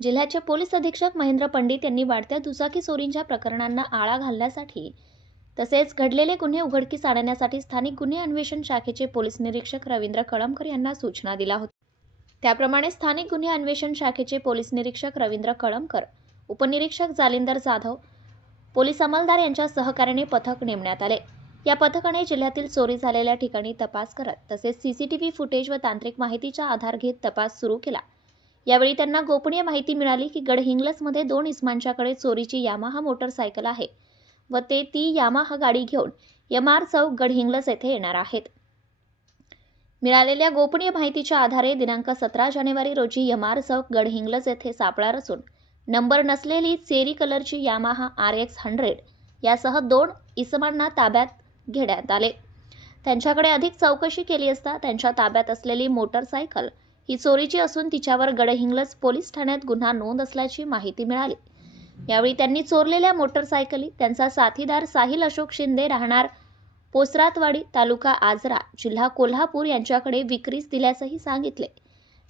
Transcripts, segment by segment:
जिल्ह्याचे पोलीस अधीक्षक महेंद्र पंडित यांनी वाढत्या दुचाकी चोरींच्या प्रकरणांना आळा घालण्यासाठी तसेच घडलेले गुन्हे उघडकीस आणण्यासाठी स्थानिक गुन्हे अन्वेषण शाखेचे पोलीस निरीक्षक रवींद्र कळमकर यांना सूचना दिल्या होत्या त्याप्रमाणे स्थानिक गुन्हे अन्वेषण शाखेचे पोलीस निरीक्षक रवींद्र कळमकर उपनिरीक्षक जालिंदर जाधव पोलीस अंमलदार यांच्या सहकार्याने पथक नेमण्यात आले. या पथकाने जिल्ह्यातील चोरी झालेल्या ठिकाणी तपास करत तसेच सीसीटीव्ही फुटेज व तांत्रिक माहितीचा आधार घेत तपास सुरू केला. यावेळी त्यांना गोपनीय माहिती मिळाली की गडहिंग्लजमध्ये दोन इस्मांच्याकडे चोरीची यामाहा मोटरसायकल आहे व ते ती यामाहा गाडी घेऊन यमार चौक गडहिंग्लज येथे येणार आहेत. मिळालेल्या गोपनीय माहितीच्या आधारे दिनांक सतरा जानेवारी रोजी यमार चौक गडहिंग्लज येथे सापळा रचून नंबर नसलेली चेरी कलरची यामाहा आर एक्स हंड्रेड यासह दोन इसमांना ताब्यात घेण्यात आले. त्यांच्याकडे अधिक चौकशी केली असता त्यांच्या ताब्यात असलेली मोटरसायकल ही चोरीची असून तिच्यावर गडहिंग्लज पोलीस ठाण्यात गुन्हा नोंद असल्याची माहिती मिळाली. यावेळी त्यांनी चोरलेल्या मोटरसायकली त्यांचा साथीदार साहिल अशोक शिंदे राहणार पोसरातवाडी तालुका आजरा जिल्हा कोल्हापूर यांच्याकडे विक्रीस दिल्याचंही सांगितले.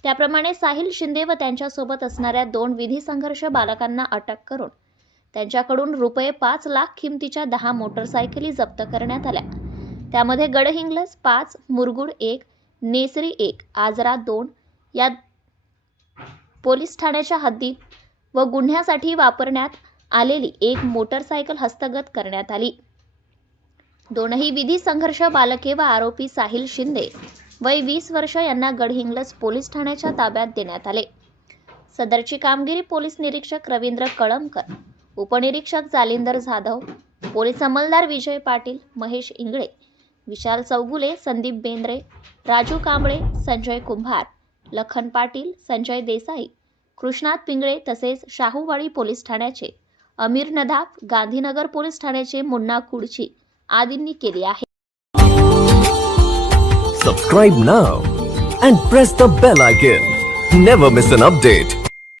त्याप्रमाणे साहिल शिंदे व त्यांच्यासोबत असणाऱ्या दोन विधी संघर्ष बालकांना अटक करून त्यांच्याकडून रुपये पाच लाख किमतीच्या दहा मोटरसायकली जप्त करण्यात आल्या. त्यामध्ये गडहिंग्लज पाच मुरगुड एक नेसरी एक आजरा दोन या पोलीस ठाण्याच्या हद्दीत व गुन्ह्यासाठी वापरण्यात आलेली एक मोटरसायकल हस्तगत करण्यात आली. दोनही विधी संघर्ष बालके व आरोपी साहिल शिंदे वय वीस वर्ष यांना गडहिंग्लज पोलीस ठाण्याच्या ताब्यात देण्यात आले. सदरची कामगिरी पोलीस निरीक्षक रवींद्र कळमकर उपनिरीक्षक जालिंदर जाधव पोलीस अंमलदार विजय पाटील महेश इंगळे विशाल चौगुले संदीप बेंद्रे राजू कांबळे संजय कुंभार लखन पाटील संजय देसाई कृष्णात पिंगळे तसेच शाहूवाडी पोलीस ठाण्याचे अमीर नदाफ गांधीनगर पोलीस ठाण्याचे मुन्ना कुडची आदींनी केली आहे. Subscribe now and press the bell icon never miss an update